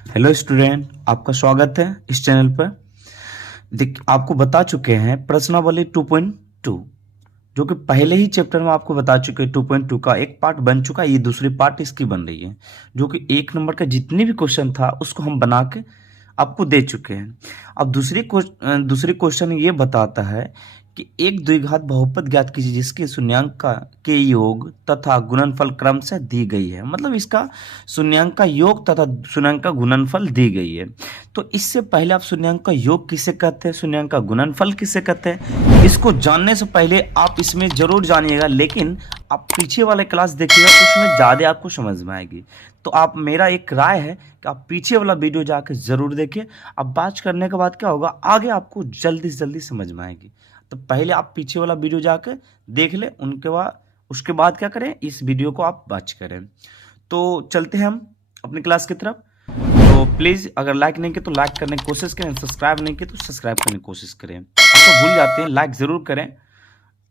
Hello student, आपका स्वागत है इस चैनल पर। आपको बता चुके हैं प्रश्नावली 2.2, जो कि पहले ही चैप्टर में आपको बता चुके हैं। 2.2 का एक पार्ट बन चुका है, ये दूसरी पार्ट इसकी बन रही है, जो कि 1 नंबर का जितनी भी क्वेश्चन था उसको हम बना के आपको दे चुके हैं। अब दूसरी क्वेश्चन ये बताता है कि एक द्विघात बहुपद ज्ञात कीजिए जिसके शून्यांक के योग तथा गुणनफल क्रम से दी गई है। मतलब इसका शून्यांक का योग तथा शून्यांक का गुणनफल दी गई है। तो इससे पहले आप शून्यांक का योग किसे कहते हैं, शून्यांक का गुणनफल किसे कहते हैं, इसको जानने से पहले आप इसमें जरूर जानिएगा, लेकिन आप पीछे वाले क्लास देखिएगा, उसमें ज़्यादा आपको समझ में आएगी। तो आप, मेरा एक राय है कि आप पीछे वाला वीडियो जाकर जरूर देखिए। अब बात करने के बाद क्या होगा, आगे आपको जल्दी से जल्दी समझ में आएगी। तो पहले आप पीछे वाला वीडियो जाकर देख ले, उसके बाद क्या करें, इस वीडियो को आप वॉच करें। तो चलते हैं हम अपनी क्लास की तरफ। तो प्लीज़ अगर लाइक नहीं किए तो लाइक करने की कोशिश करें, सब्सक्राइब नहीं किए तो सब्सक्राइब करने की कोशिश करें। आप तो भूल जाते हैं, लाइक ज़रूर करें।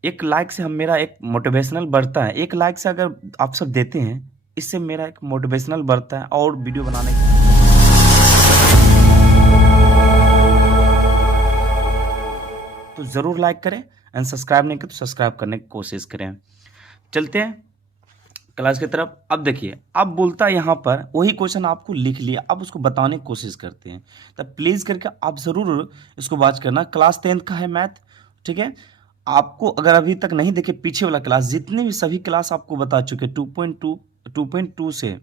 एक लाइक से मेरा एक मोटिवेशनल बढ़ता है। एक लाइक से अगर आप सब देते हैं, इससे मेरा एक मोटिवेशनल बढ़ता है और वीडियो बनाने की। तो ज़रूर लाइक करें एंड सब्सक्राइब नहीं किए तो सब्सक्राइब करने की कोशिश करें। चलते हैं क्लास की तरफ। अब देखिए, अब बोलता है यहाँ पर वही क्वेश्चन आपको लिख लिया, अब उसको बताने की कोशिश करते हैं। तो प्लीज़ करके आप ज़रूर इसको वॉच करना। क्लास 10th का है मैथ, ठीक है। आपको अगर अभी तक नहीं देखे पीछे वाला क्लास, जितने भी सभी क्लास आपको बता चुके 2.2 से,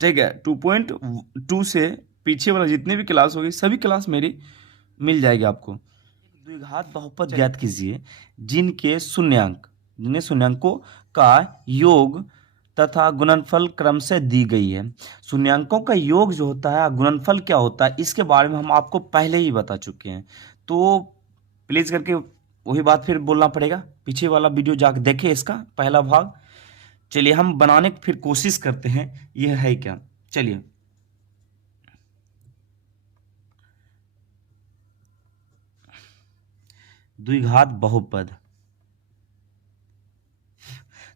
ठीक है, 2.2 से पीछे वाला जितने भी क्लास होगी सभी क्लास मेरी मिल जाएगी आपको। द्विघात बहुपद ज्ञात कीजिए जिन्हें शून्यांकों का योग तथा गुणनफल क्रम से दी गई है। शून्यांकों का योग जो होता है, गुणनफल क्या होता है, इसके बारे में हम आपको पहले ही बता चुके हैं। तो प्लीज़ करके वही बात फिर बोलना पड़ेगा, पीछे वाला वीडियो जाकर देखें, इसका पहला भाग। चलिए हम बनाने की फिर कोशिश करते हैं, यह है क्या। चलिए, द्विघात बहुपद।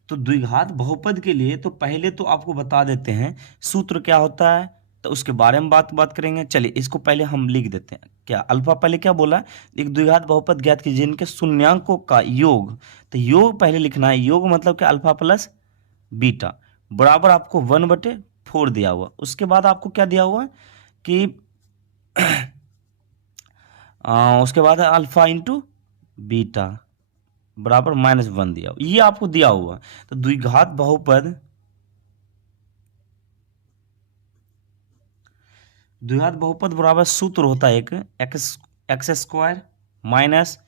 तो द्विघात बहुपद के लिए तो पहले तो आपको बता देते हैं सूत्र क्या होता है, तो उसके बारे में बात करेंगे। चलिए इसको पहले हम लिख देते हैं। क्या अल्फा पहले क्या बोला, एक द्विघात बहुपद ज्ञात कीजिए जिनके शून्यांकों का योग। तो योग पहले लिखना है, योग मतलब क्या, अल्फा प्लस बीटा बराबर आपको 1/4 दिया हुआ। उसके बाद आपको क्या दिया हुआ है कि उसके बाद है अल्फा इंटू बीटा बराबर -1 दिया हुआ, ये आपको दिया हुआ। तो द्विघात बहुपद बराबर सूत्र होता है एक, x square minus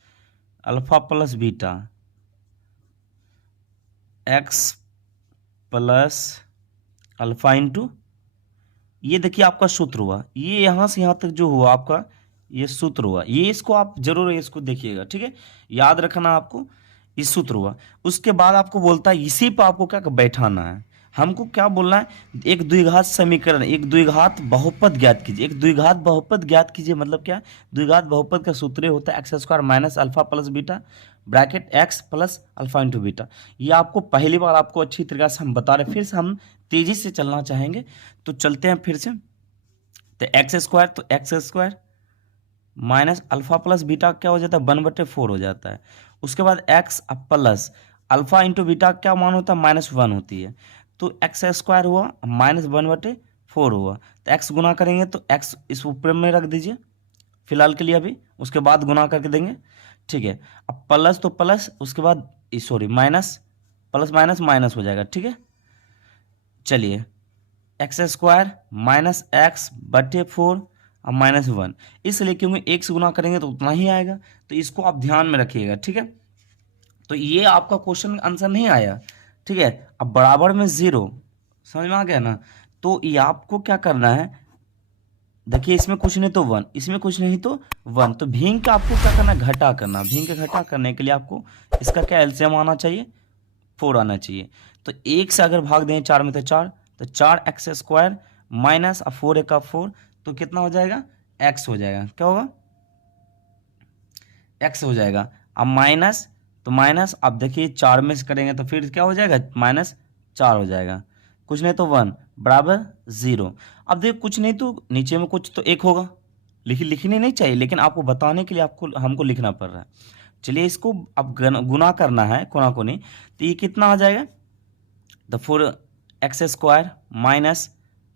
alpha plus beta, x plus alpha into, ये देखिए आपका सूत्र हुआ। ये यहाँ से यहाँ तक जो हुआ आपका, ये सूत्र हुआ। ये इसको आप जरूर इसको देखिएगा, ठीक है, याद रखना आपको, इस सूत्र हुआ। उसके बाद आपको बोलता है इसी पर आपको क्या बैठाना है, हमको क्या बोलना है, एक द्विघात समीकरण, एक द्विघात बहुपद ज्ञात कीजिए। एक द्विघात बहुपद ज्ञात कीजिए मतलब क्या, द्विघात बहुपद का सूत्र होता है x square minus alpha plus beta bracket x plus alpha into beta. ये आपको पहली बार आपको अच्छी तरीके से हम बता रहे, फिर से हम तेजी से चलना चाहेंगे तो चलते हैं फिर से। तो x square minus alpha plus beta क्या हो जाता है, 1/4 हो जाता है। उसके बाद x plus alpha into beta क्या मान होता है, -1 होती है। तो एक्स स्क्वायर हुआ -1/4 हुआ। तो एक्स गुना करेंगे तो एक्स इस ऊपर में रख दीजिए फिलहाल के लिए अभी, उसके बाद गुना करके देंगे, ठीक है। अब प्लस तो प्लस, उसके बाद sorry minus, plus minus minus हो जाएगा, ठीक है। चलिए, एक्स स्क्वायर माइनस एक्स बटे 4 और -1, इसलिए क्योंकि एक से गुना करेंगे तो उतना ही आएगा, तो इसको आप ध्यान में रखिएगा, ठीक है। तो ये आपका क्वेश्चन आंसर नहीं आया, ठीक है। अब बराबर में 0, समझ में आ गया ना। तो ये आपको क्या करना है, देखिए इसमें कुछ नहीं तो 1, इसमें कुछ नहीं तो 1, तो भींग का आपको क्या करना है, घटा करना। भींग के घटा करने के लिए आपको इसका क्या एलसीएम आना चाहिए, 4 आना चाहिए। तो 1 से अगर भाग दें 4 में तो 4, तो 4x स्क्वायर माइनस 4 का 4, तो कितना हो जाएगा, x हो जाएगा। क्या होगा, x हो जाएगा। अब माइनस तो माइनस, अब देखिए 4 में से करेंगे तो फिर क्या हो जाएगा, -4 हो जाएगा। कुछ नहीं तो 1 बराबर 0। अब देखो कुछ नहीं तो नीचे में कुछ तो 1 होगा, लिखने नहीं चाहिए, लेकिन आपको बताने के लिए आपको हमको लिखना पड़ रहा है। चलिए इसको अब गुना करना है कोना कोनी, तो ये कितना आ जाएगा, the 4x² minus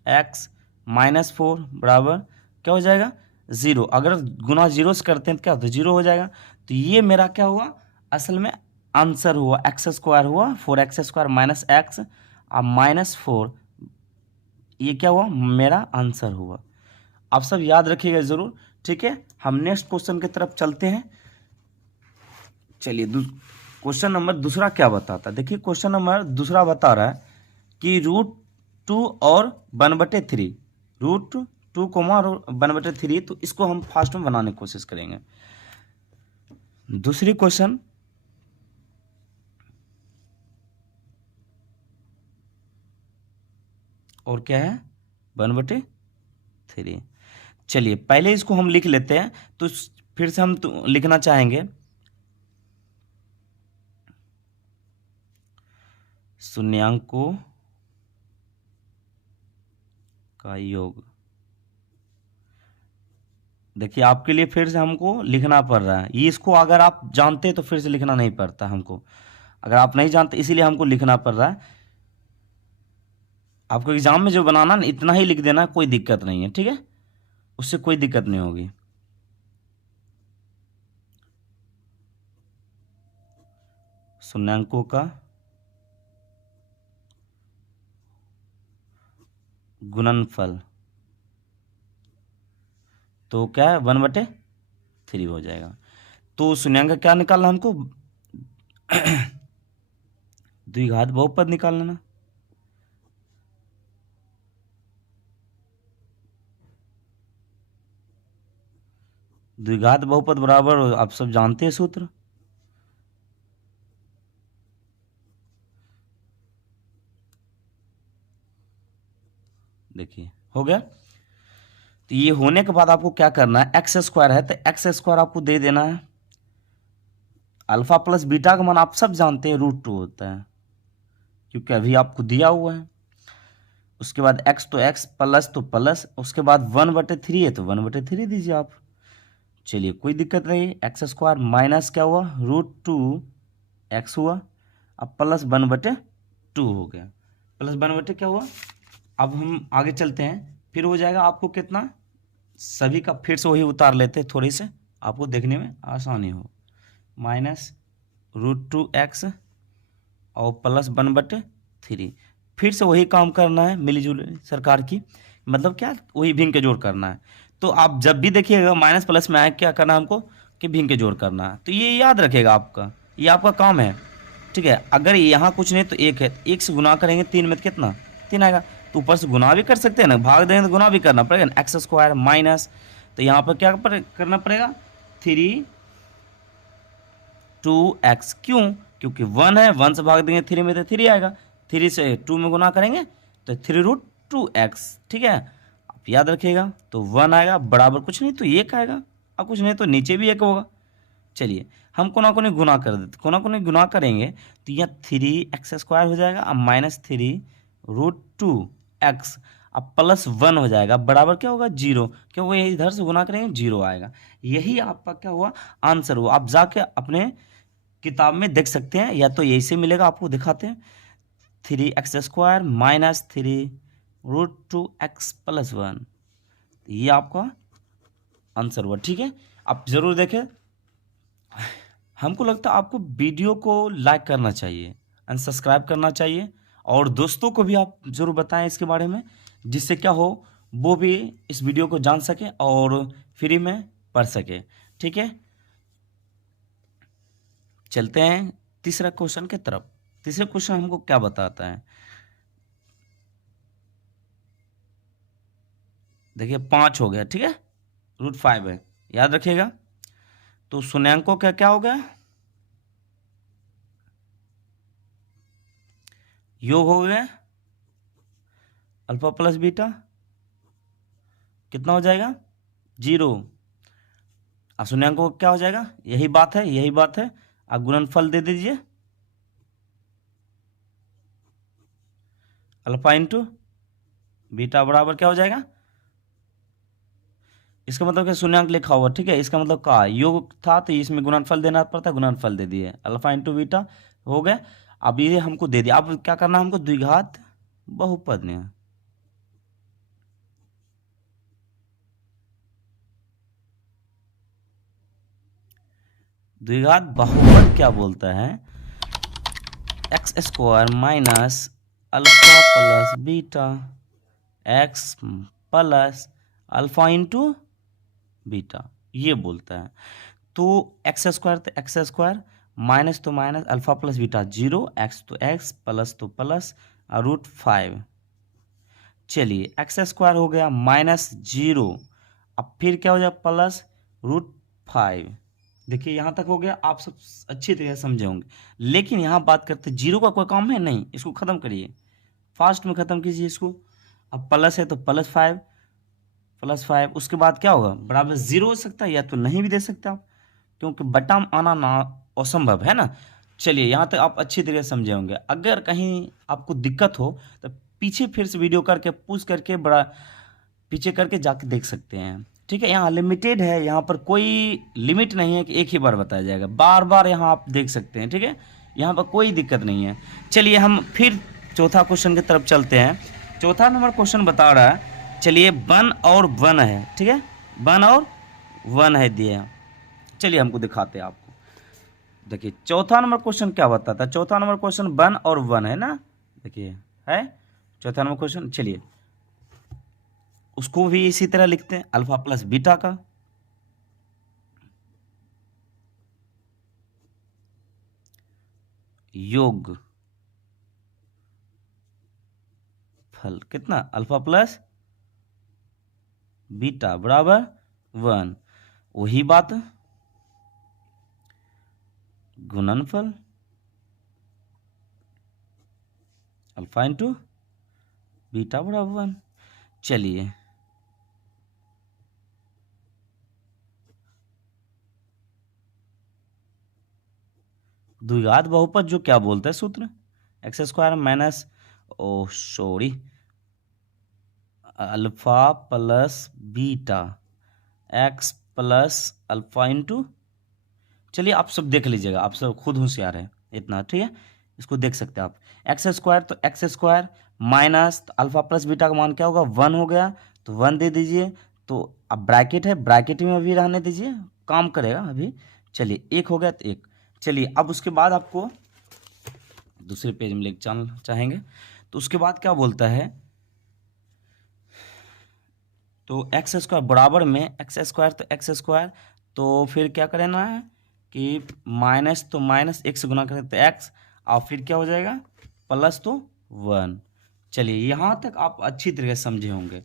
x minus 4 बराबर क्या हो जाएगा 0। अगर गुना 0 से करते हैं तो क्या होता है 0 हो जाएगा। तो ये मेरा क्या हुआ, असल में आंसर हुआ x² हुआ 4x² माइनस एक्स और माइनस 4, ये क्या हुआ मेरा आंसर हुआ। आप सब याद रखिएगा ज़रूर, ठीक है। हम नेक्स्ट क्वेश्चन की तरफ चलते हैं। चलिए क्वेश्चन नंबर दूसरा क्या बताता है, देखिए क्वेश्चन नंबर दूसरा बता रहा है कि √2 और 1/3, √2 कोमा और 1/3, तो इसको हम फास्ट में बनाने की कोशिश करेंगे। दूसरी क्वेश्चन और क्या है 1/3। चलिए पहले इसको हम लिख लेते हैं, तो फिर से हम तो लिखना चाहेंगे शून्यांकों का योग। देखिए आपके लिए फिर से हमको लिखना पड़ रहा है, ये इसको अगर आप जानते तो फिर से लिखना नहीं पड़ता हमको, अगर आप नहीं जानते इसीलिए हमको लिखना पड़ रहा है। आपको एग्जाम में जो बनाना ना इतना ही लिख देना, कोई दिक्कत नहीं है, ठीक है, उससे कोई दिक्कत नहीं होगी। शून्यांकों का गुणनफल तो क्या है 1/3 हो जाएगा। तो शून्यांक क्या निकालना हमको द्विघात बहुपद निकाल लेना। द्विघात बहुपद बराबर आप सब जानते हैं सूत्र, देखिए हो गया। तो ये होने के बाद आपको क्या करना है, x² है तो x² आपको दे देना है। अल्फा प्लस बीटा का मान आप सब जानते हैं √2 होता है, क्योंकि अभी आपको दिया हुआ है। उसके बाद x तो x प्लस तो प्लस, उसके बाद 1/3 है तो 1/3 दीजिए आप। चलिए कोई दिक्कत नहीं, x² माइनस क्या हुआ √2x हुआ, अब प्लस 1/2 हो गया, प्लस 1/2 क्या हुआ। अब हम आगे चलते हैं, फिर हो जाएगा आपको कितना, सभी का फिर से वही उतार लेते हैं थोड़ी से आपको देखने में आसानी हो, माइनस √2x और प्लस 1/3। फिर से वही काम करना है मिलीजुली सरकार की, मतलब क्या वही भिन्न के जोड़ करना है। तो आप जब भी देखिएगा माइनस प्लस में आए क्या करना है हमको कि भिन्न के जोड़ करना है, तो ये याद रखेगा आपका, ये आपका काम है, ठीक है। अगर यहाँ कुछ नहीं तो 1 है, 1 से गुना करेंगे 3 में तो कितना 3 आएगा, तो ऊपर से गुना भी कर सकते हैं ना, भाग देंगे तो गुना भी करना पड़ेगा ना, x² माइनस, तो यहाँ पर क्या करना पड़ेगा 3/2x, क्यों, क्योंकि 1 है, 1 से भाग देंगे 3 में तो 3 आएगा, 3 से 2 में गुना करेंगे तो 3√2x, ठीक है। आप याद रखिएगा, तो 1 आएगा बराबर कुछ नहीं तो 1 आएगा, और कुछ नहीं तो नीचे भी 1 होगा। चलिए हम कोना कोनी गुना कर देते, कोना कोनी गुना करेंगे तो यह 3x² हो जाएगा, अब -3√2x, अब प्लस 1 हो जाएगा बराबर क्या होगा 0, क्योंकि ये इधर से गुना करेंगे 0 आएगा। यही आपका क्या हुआ आंसर हुआ। आप जाके अपने किताब में देख सकते हैं, या तो यही से मिलेगा, आपको दिखाते हैं 3x² माइनस 3√2x प्लस 1, ये आपका आंसर हुआ, ठीक है। आप जरूर देखें। हमको लगता है आपको वीडियो को लाइक करना चाहिए एंड सब्सक्राइब करना चाहिए, और दोस्तों को भी आप ज़रूर बताएं इसके बारे में, जिससे क्या हो वो भी इस वीडियो को जान सके और फ्री में पढ़ सके, ठीक है। चलते हैं तीसरा क्वेश्चन की तरफ। तीसरा क्वेश्चन हमको क्या बताता है, देखिए 5 हो गया, ठीक है, √5 है, याद रखिएगा। तो शून्यांकों का क्या हो गया योग हो गया अल्फा प्लस बीटा, कितना हो जाएगा 0, और शून्यांकों का क्या हो जाएगा, यही बात है, यही बात है। आप गुणनफल दे दीजिए, अल्फा इंटू बीटा बराबर क्या हो जाएगा, इसका मतलब क्या शून्यंक लिखा हुआ, ठीक है, इसका मतलब का योग था तो इसमें गुणनफल देना पड़ता, गुणनफल दे दिए, अल्फा इंटू बीटा हो गया। अब ये हमको दे दिया, अब क्या करना है हमको, द्विघात बहुपद ने, द्विघात बहुपद क्या बोलता है, x square minus alpha plus beta x plus alpha into beta, ये बोलता है। तो एक्स स्क्वायर तो एक्स स्क्वायर, माइनस तो minus, alpha plus beta zero, x तो एक्स, प्लस तो प्लस, और रूट 5। चलिए एक्स स्क्वायर हो गया माइनस जीरो, अब फिर क्या हो जाए प्लस रूट 5। देखिए यहाँ तक हो गया, आप सब अच्छी तरह से समझे होंगे। लेकिन यहाँ बात करते हैं जीरो का कोई काम है नहीं, इसको ख़त्म करिए, फास्ट में ख़त्म कीजिए इसको। अब प्लस है तो +5 उसके बाद क्या होगा, बराबर जीरो हो सकता है या तो नहीं भी दे सकते आप, क्योंकि बटा में आना ना असंभव है ना। चलिए यहाँ तक आप अच्छी तरह से समझे होंगे। अगर कहीं आपको दिक्कत हो तो पीछे फिर से वीडियो करके पूछ करके बड़ा पीछे करके जाके देख सकते हैं, ठीक है। यहाँ लिमिटेड है, यहाँ पर कोई लिमिट नहीं है कि एक ही बार बताया जाएगा, बार बार यहाँ आप देख सकते हैं, ठीक है, यहाँ पर कोई दिक्कत नहीं है। चलिए हम फिर चौथा क्वेश्चन की तरफ चलते हैं। चौथा नंबर क्वेश्चन बता रहा है, चलिए 1 और 1 है, ठीक है, 1 और 1 है दिया। चलिए हमको दिखाते हैं आपको। देखिए चौथा नंबर क्वेश्चन क्या बताता है, चौथा नंबर क्वेश्चन 1 और 1 है ना, देखिए है चौथा नंबर क्वेश्चन। चलिए उसको भी इसी तरह लिखते हैं, अल्फा प्लस बीटा का योग फल कितना, अल्फा प्लस बीटा बराबर 1, वही बात गुणनफल अल्फा इंटू बीटा बराबर 1। चलिए द्विघात बहुपद जो क्या बोलते हैं सूत्र, x square minus sorry alpha plus beta x plus alpha into, चलिए आप सब देख लीजिएगा, आप सब खुद होशियार है इतना, ठीक है, इसको देख सकते हैं आप। एक्स स्क्वायर तो x square minus alpha plus beta का मान क्या होगा, 1 हो गया, तो 1 दे दीजिए। तो अब ब्रैकेट है, ब्रैकेट में अभी रहने दीजिए, काम करेगा अभी। चलिए एक हो गया तो एक। चलिए अब उसके बाद आपको दूसरे पेज में लेकर चलना चाहेंगे, तो उसके बाद क्या बोलता है, तो एक्स स्क्वायर बराबर में एक्स स्क्वायर तो एक्स स्क्वायर, तो फिर क्या करना है कि माइनस तो माइनस एक से गुना करें तो एक्स, और फिर क्या हो जाएगा प्लस तो 1। चलिए यहाँ तक आप अच्छी तरह से समझे होंगे,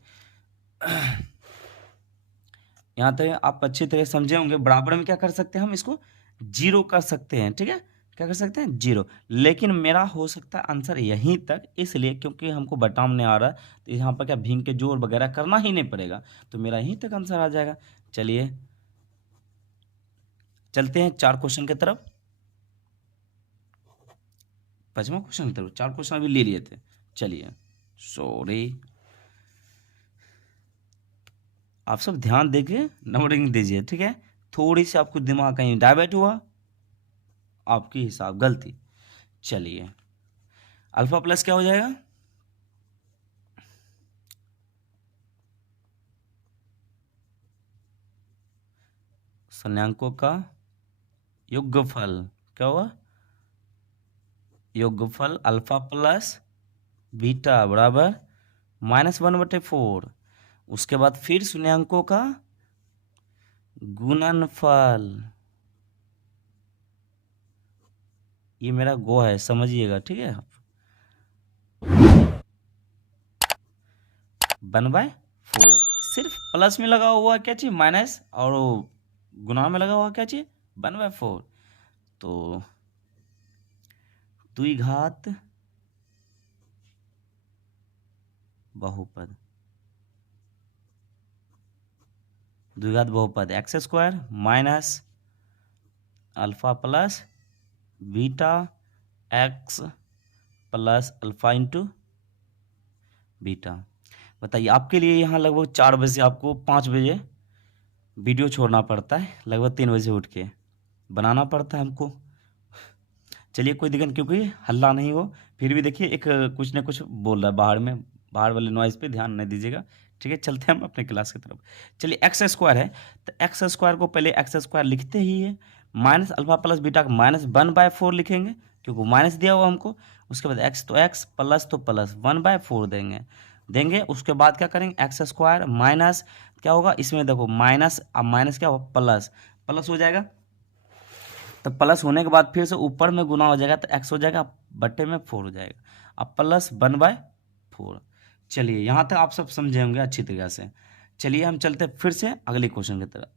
यहाँ तक आप अच्छी तरह से समझे होंगे। बराबर में क्या कर सकते हैं हम, इसको जीरो कर सकते हैं, ठीक है, क्या कर सकते हैं जीरो। लेकिन मेरा हो सकता है आंसर यहीं तक, इसलिए क्योंकि हमको बटाम नहीं आ रहा है, तो यहाँ पर क्या भीम के जोड़ वगैरह करना ही नहीं पड़ेगा, तो मेरा यहीं तक आंसर आ जाएगा। चलिए चलते हैं 4 क्वेश्चन की तरफ, 5वां क्वेश्चन की तरफ, 4 क्वेश्चन अभी ले लिए थे। चलिए सॉरी, आप सब ध्यान देके नंबरिंग दीजिए, ठीक है, थोड़ी सी आपको दिमाग कहीं डाइवर्ट हुआ, आपकी हिसाब गलती। चलिए अल्फा प्लस क्या हो जाएगा, संज्ञाकों का योगफल, क्या हुआ, योगफल अल्फा प्लस बीटा बराबर -1/4। उसके बाद फिर शून्यांकों का गुणनफल, ये मेरा गो है, समझिएगा, ठीक है, 1/4। सिर्फ प्लस में लगा हुआ क्या चीज माइनस, और गुणा में लगा हुआ क्या चीज 1/4, तो द्विघात बहुपद, द्विघात बहुपद x square minus alpha plus beta x plus alpha into beta. बताइए आपके लिए यहाँ लगभग 4 बजे से आपको 5 बजे वीडियो छोड़ना पड़ता है, लगभग 3 बजे उठ के बनाना पड़ता है हमको। चलिए कोई दिक्कत, क्योंकि हल्ला नहीं हो, फिर भी देखिए एक कुछ ना कुछ बोल रहा है बाहर में, बाहर वाले नॉइज़ पे ध्यान नहीं दीजिएगा। ठीक है, चलते हैं हम अपने क्लास की तरफ। चलिए एक्स स्क्वायर है, तो एक्स स्क्वायर को पहले एक्स स्क्वायर लिखते ही है, माइनस अल्फा प्लस बीटा का -1/4 लिखेंगे, क्योंकि माइनस दिया हुआ हमको। उसके बाद एक्स तो एक्स, प्लस तो प्लस 1/4 देंगे। उसके बाद क्या करेंगे, एक्स स्क्वायर माइनस क्या होगा इसमें, देखो माइनस, अब माइनस क्या होगा, प्लस, प्लस हो जाएगा। तो प्लस होने के बाद फिर से ऊपर में गुना हो जाएगा, तो एक्स हो जाएगा बट्टे में 4 हो जाएगा, अब प्लस 1/4। चलिए यहाँ तक आप सब समझे होंगे अच्छी तरीके से। चलिए हम चलते हैं फिर से अगले क्वेश्चन की तरफ,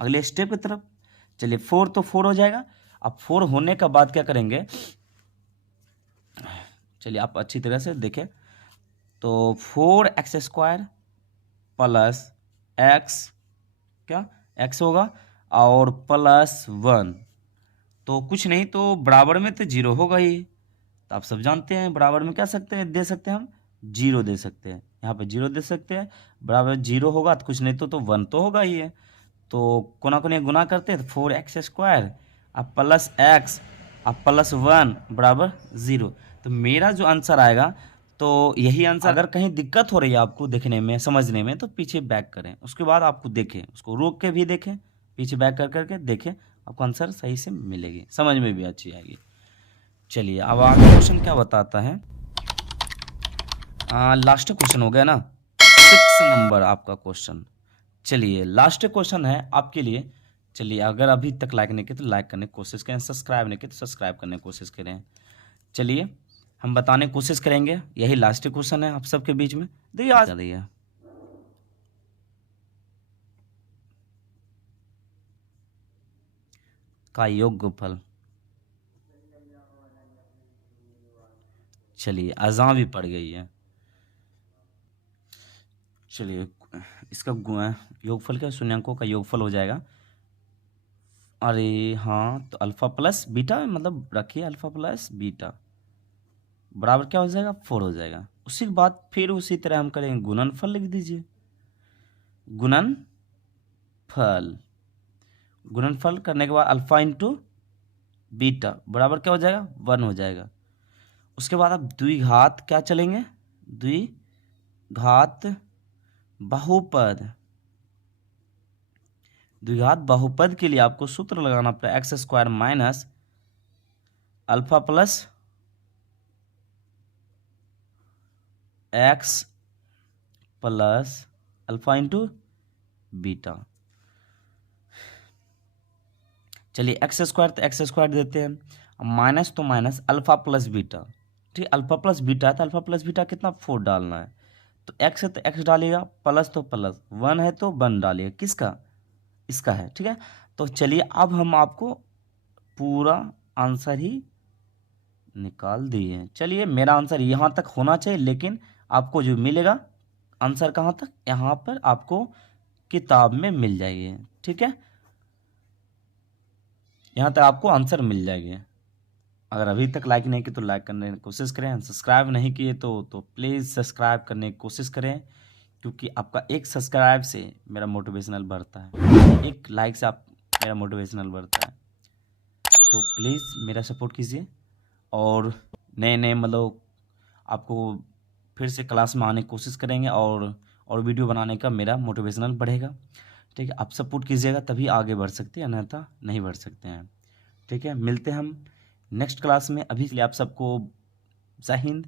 अगले स्टेप की तरफ। चलिए 4 तो 4 हो जाएगा। अब 4 होने के बाद क्या करेंगे, चलिए आप अच्छी तरह से देखें, तो 4x² प्लस एक्स, क्या एक्स होगा, और प्लस 1, तो कुछ नहीं तो बराबर में तो 0 होगा ही। तो आप सब जानते हैं बराबर में क्या सकते हैं, दे सकते हैं हम 0 दे सकते हैं, यहाँ पे 0 दे सकते हैं, बराबर 0 होगा तो कुछ नहीं तो 1 तो होगा ही है। तो कोना कोने गुना करते हैं, तो 4x² अब प्लस एक्स अब प्लस 1 बराबर 0। तो मेरा जो आंसर आएगा, तो यही आंसर। अगर कहीं दिक्कत हो रही है आपको देखने में, समझने में, तो पीछे बैक करें, उसके बाद आपको देखें, उसको रोक के भी देखें, पीछे बैक कर करके देखें, आपको आंसर सही से मिलेगी, समझ में भी अच्छी आएगी। चलिए अब आगे क्वेश्चन क्या बताता है, लास्ट क्वेश्चन हो गया ना, 6 नंबर आपका क्वेश्चन। चलिए लास्ट क्वेश्चन है आपके लिए। चलिए अगर अभी तक लाइक नहीं किए तो लाइक करने की कोशिश करें, सब्सक्राइब नहीं किए तो सब्सक्राइब करने की कोशिश करें। चलिए हम बताने की कोशिश करेंगे, यही लास्ट क्वेश्चन है आप सबके बीच में। देखिए आ रही है, का योगफल। चलिए अज़ां भी पड़ गई है। चलिए इसका योगफल क्या, शून्यंकों का योगफल हो जाएगा। अरे हाँ, तो अल्फा प्लस बीटा, मतलब रखिए अल्फा प्लस बीटा बराबर क्या हो जाएगा, 4 हो जाएगा। उसी के बाद फिर उसी तरह हम करेंगे गुणनफल, लिख दीजिए गुणनफल। गुणनफल करने के बाद अल्फा इंटू बीटा बराबर क्या हो जाएगा, 1 हो जाएगा। उसके बाद अब द्विघात क्या चलेंगे, द्विघात बहुपद। द्विघात बहुपद के लिए आपको सूत्र लगाना पड़ेगा, x² minus alpha plus x plus alpha into beta. चलिए x² तो x² देते हैं, माइनस तो माइनस अल्फा प्लस बीटा। ठीक, अल्फा प्लस बीटा, तो अल्फा प्लस बीटा कितना 4 डालना है, तो x है तो x डालिएगा, प्लस तो प्लस, 1 है तो 1 डालिएगा, किसका, इसका है। ठीक है, तो चलिए अब हम आपको पूरा आंसर ही निकाल दिए। चलिए मेरा आंसर यहाँ तक होना चाहिए, लेकिन आपको जो मिलेगा आंसर कहाँ तक, यहाँ पर आपको किताब में मिल जाएगी। ठीक है, यहाँ तक आपको आंसर मिल जाएगी। अगर अभी तक लाइक नहीं किए तो लाइक करने की कोशिश करें, सब्सक्राइब नहीं किए तो प्लीज़ सब्सक्राइब करने की कोशिश करें, क्योंकि आपका एक सब्सक्राइब से मेरा मोटिवेशनल बढ़ता है, एक लाइक से आप मेरा मोटिवेशनल बढ़ता है। तो प्लीज़ मेरा सपोर्ट कीजिए, और नए मतलब आपको फिर से क्लास में आने की कोशिश करेंगे, और वीडियो बनाने का मेरा मोटिवेशनल बढ़ेगा। ठीक है, आप सपोर्ट कीजिएगा तभी आगे बढ़ सकते हैं, अन्यथा नहीं बढ़ सकते हैं। ठीक है, मिलते हैं हम नेक्स्ट क्लास में। अभी के लिए आप सबको जय हिंद।